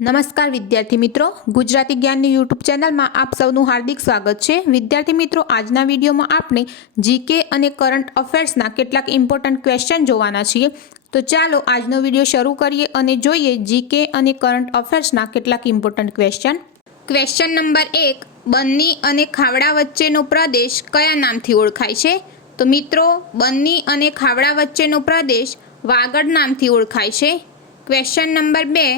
નમસ્કાર વિદ્યાર્થી મિત્રો, ગુજરાતી જ્ઞાનની યુટ્યુબ ચેનલમાં આપ સૌનું હાર્દિક સ્વાગત છે। વિદ્યાર્થી મિત્રો, આજના વિડીયોમાં આપણે જીકે અને કરંટ અફેર્સના કેટલાક ઇમ્પોર્ટન્ટ ક્વેશ્ચન જોવાના છીએ। તો ચાલો આજનો વિડીયો શરૂ કરીએ અને જોઈએ જીકે અને કરંટ અફેર્સના કેટલાક important question. Question number 1, Banni અને ખાવડા વચ્ચેનો પ્રદેશ કયા નામથી ઓળખાય છે? તો મિત્રો, બન્ની અને ખાવડા વચ્ચેનો પ્રદેશ વાગડ નામથી ઓળખાય છે। ક્વેશ્ચન નંબર 2,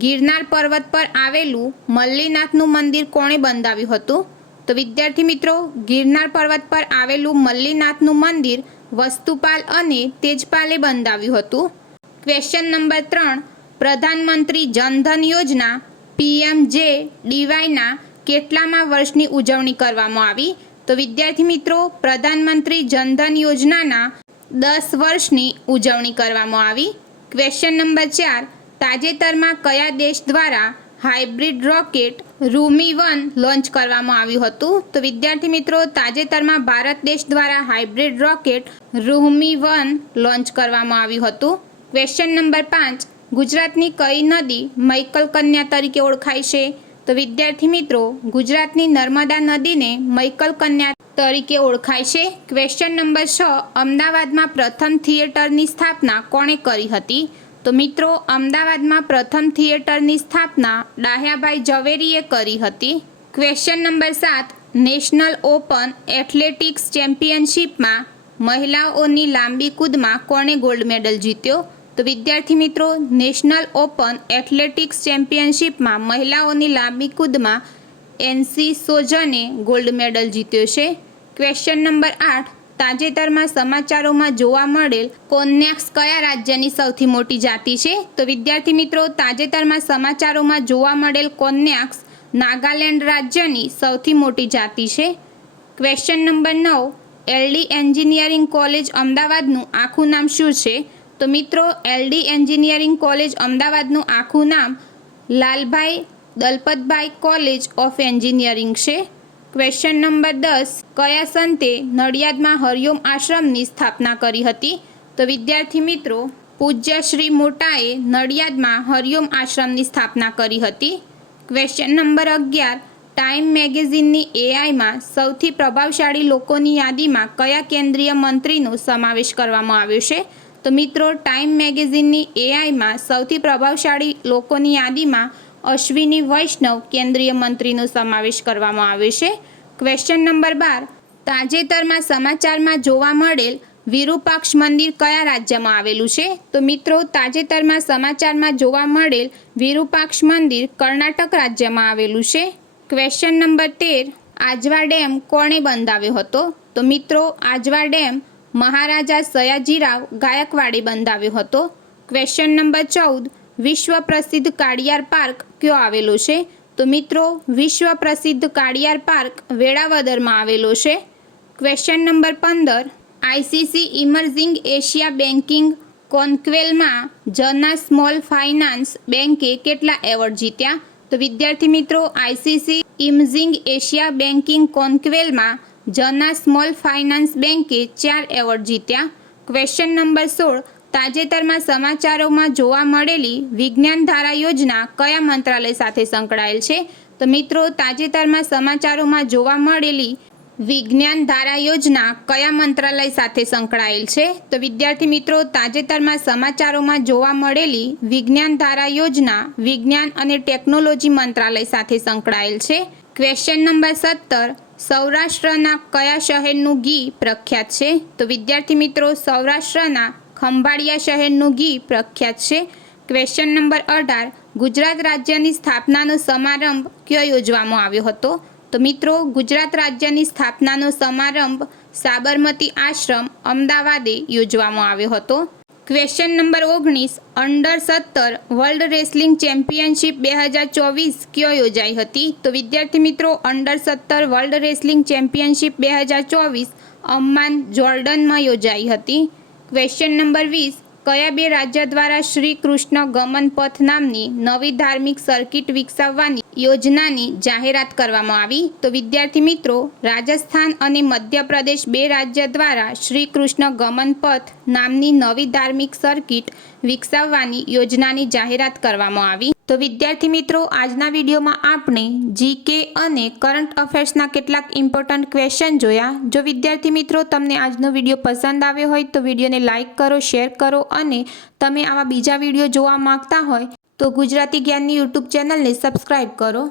ગિરનાર પર્વત પર આવેલું મલ્લીનાથનું મંદિર કોણે બંધાવ્યું હતું? તો વિદ્યાર્થી મિત્રો, ગિરનાર પર્વત પર આવેલું મલ્લીનાથનું મંદિર વસ્તુપાલ અને તેજપાલે બંધાવ્યું હતું। ક્વેશ્ચન નંબર 3, પ્રધાનમંત્રી જનધન યોજના PMJDYના કેટલામા વર્ષની ઉજવણી કરવામાં આવી? તો વિદ્યાર્થી મિત્રો, પ્રધાનમંત્રી જનધન યોજનાના 10 વર્ષની ઉજવણી કરવામાં આવી। ક્વેશ્ચન નંબર 4, તાજેતરમાં કયા દેશ દ્વારા હાઇબ્રિડ રોકેટ રૂમી-1 લોન્ચ કરવામાં આવ્યું હતું? તો વિદ્યાર્થી મિત્રો, તાજેતરમાં ભારત દેશ દ્વારા હાઇબ્રિડ રોકેટ રૂમી-1 લોન્ચ કરવામાં આવ્યું હતું। ક્વેશ્ચન નંબર 5, ગુજરાતની કઈ નદી મૈકલ કન્યા તરીકે ઓળખાય છે? તો વિદ્યાર્થી મિત્રો, ગુજરાતની નર્મદા નદીને મૈકલ કન્યા તરીકે ઓળખાય છે। ક્વેશ્ચન નંબર 6, અમદાવાદમાં પ્રથમ થિયેટરની સ્થાપના કોણે કરી હતી? તો મિત્રો, અમદાવાદમાં પ્રથમ થિયેટરની સ્થાપના ડાહ્યાભાઈ ઝવેરીએ કરી હતી। Question number 7, national open athletics ચેમ્પિયનશિપમાં મહિલાઓની લાંબી કૂદમાં કોણે ગોલ્ડ મેડલ જીત્યો? તો વિદ્યાર્થી મિત્રો, નેશનલ ઓપન એથ્લેટિક્સ ચેમ્પિયનશિપમાં મહિલાઓની લાંબી કૂદમાં એનસી સોજને ગોલ્ડ મેડલ જીત્યો છે। ક્વેશ્ચન નંબર 8, તાજેતરમાં સમાચારોમાં જોવા મળેલ કોન્યાક્સ કયા રાજ્યની સૌથી મોટી જાતિ છે? તો વિદ્યાર્થી મિત્રો, તાજેતરમાં સમાચારોમાં જોવા મળેલ કોન્યાક્સ નાગાલેન્ડ રાજ્યની સૌથી મોટી જાતિ છે। Question number 9, LD engineering college અમદાવાદનું આખું નામ શું છે? તો મિત્રો, LD એન્જિનિયરિંગ કોલેજ અમદાવાદનું આખું નામ Lalbhai Dalpatbhai college of engineering છે। ક્વેશ્ચન નંબર 10, કયા સંતે નડિયાદમાં હરિઓમ આશ્રમની સ્થાપના કરી હતી? તો વિદ્યાર્થી મિત્રો, પૂજ્ય શ્રી મોટાએ નડિયાદમાં હરિઓમ આશ્રમની સ્થાપના કરી હતી। ક્વેશ્ચન નંબર 11, ટાઈમ મેગેઝિનની એઆઈમાં સૌથી પ્રભાવશાળી લોકોની યાદીમાં કયા કેન્દ્રીય મંત્રીનો સમાવેશ કરવામાં આવ્યો છે? તો મિત્રો, ટાઈમ મેગેઝિનની એઆઈમાં સૌથી પ્રભાવશાળી લોકોની યાદીમાં અશ્વિની વૈષ્ણવ કેન્દ્રીય મંત્રીનો સમાવેશ કરવામાં આવ્યો છે। ક્વેશ્ચન નંબર 12, તાજેતરમાં સમાચારમાં જોવા મળેલ વિરૂપાક્ષ મંદિર કયા રાજ્યમાં આવેલું છે? તો મિત્રો, તાજેતરમાં સમાચારમાં જોવા મળેલ વિરૂપાક્ષ મંદિર કર્ણાટક રાજ્યમાં આવેલું છે। ક્વેશ્ચન નંબર 13, આજવા ડેમ કોણે બંધાવ્યો હતો? તો મિત્રો, આજવા ડેમ મહારાજા સયાજીરાવ ગાયકવાડે બંધાવ્યો હતો। ક્વેશ્ચન નંબર 14, વિશ્વ પ્રસિદ્ધ કાળિયાર પાર્ક કયો આવેલો છે? તો મિત્રો, વિશ્વ પ્રસિદ્ધ કાળિયાર પાર્ક વેળાવદરમાં આવેલો છે। Question number 15, ICC emerging Asia banking કોન્ક્લેવમાં જના સ્મોલ ફાઇનાન્સ બેન્કે કેટલા એવોર્ડ જીત્યા? તો વિદ્યાર્થી મિત્રો, આઈસીસી ઇમર્જિંગ એશિયા બેન્કિંગ કોન્ક્લેવમાં જના સ્મોલ ફાઇનાન્સ બેન્કે 4 એવોર્ડ જીત્યા। ક્વેશ્ચન નંબર 16, તાજેતરમાં સમાચારોમાં જોવા મળેલી વિજ્ઞાન ધારા યોજના કયા મંત્રાલય સાથે સંકળાયેલ છે? તો મિત્રો, તાજેતરમાં સમાચારોમાં જોવા મળેલી વિજ્ઞાન ધારા યોજના કયા મંત્રાલય સાથે સંકળાયેલ છે? તો વિદ્યાર્થી મિત્રો, તાજેતરમાં સમાચારોમાં જોવા મળેલી વિજ્ઞાન ધારા યોજના વિજ્ઞાન અને ટેકનોલોજી મંત્રાલય સાથે સંકળાયેલ છે। ક્વેશ્ચન નંબર 17, સૌરાષ્ટ્રના કયા શહેરનું ઘી પ્રખ્યાત છે? તો વિદ્યાર્થી મિત્રો, સૌરાષ્ટ્રના ખંભાળિયા શહેરનું ઘી પ્રખ્યાત છે। ક્વેશ્ચન નંબર 18, ગુજરાત રાજ્યની સ્થાપનાનો સમારંભ ક્યાં યોજવામાં આવ્યો હતો? તો મિત્રો, ગુજરાત રાજ્યની સ્થાપનાનો સમારંભ સાબરમતી આશ્રમ અમદાવાદે યોજવામાં આવ્યો હતો। Question number 19, under world wrestling championship 2024 ક્યાં યોજાઈ હતી? તો વિદ્યાર્થી મિત્રો, under world wrestling championship 2024 Amman જોર્ડનમાં યોજાઈ હતી। ક્વેશ્ચન નંબર 20, કયા 2 રાજ્ય દ્વારા શ્રી કૃષ્ણ ગમન પથ નામની નવી ધાર્મિક સર્કિટ વિકસાવવાની યોજનાની જાહેરાત કરવામાં આવી? તો વિદ્યાર્થી મિત્રો, રાજસ્થાન અને મધ્યપ્રદેશ 2 રાજ્ય દ્વારા શ્રી કૃષ્ણ ગમન પથ નામની નવી ધાર્મિક સર્કિટ વિકસાવવાની યોજનાની જાહેરાત કરવામાં આવી। તો વિદ્યાર્થી મિત્રો, આજના વિડીયોમાં આપણે જીકે અને કરંટ અફેર્સના કેટલાક ઇમ્પોર્ટન્ટ ક્વેશ્ચન જોયા. જો વિદ્યાર્થી મિત્રો તમને આજનો વિડીયો પસંદ આવ્યો હોય તો વિડીયોને લાઇક કરો, શેર કરો અને તમે આવા બીજા વિડીયો જોવા માંગતા હોય તો ગુજરાતી જ્ઞાનની યુટ્યુબ ચેનલને સબસ્ક્રાઇબ કરો.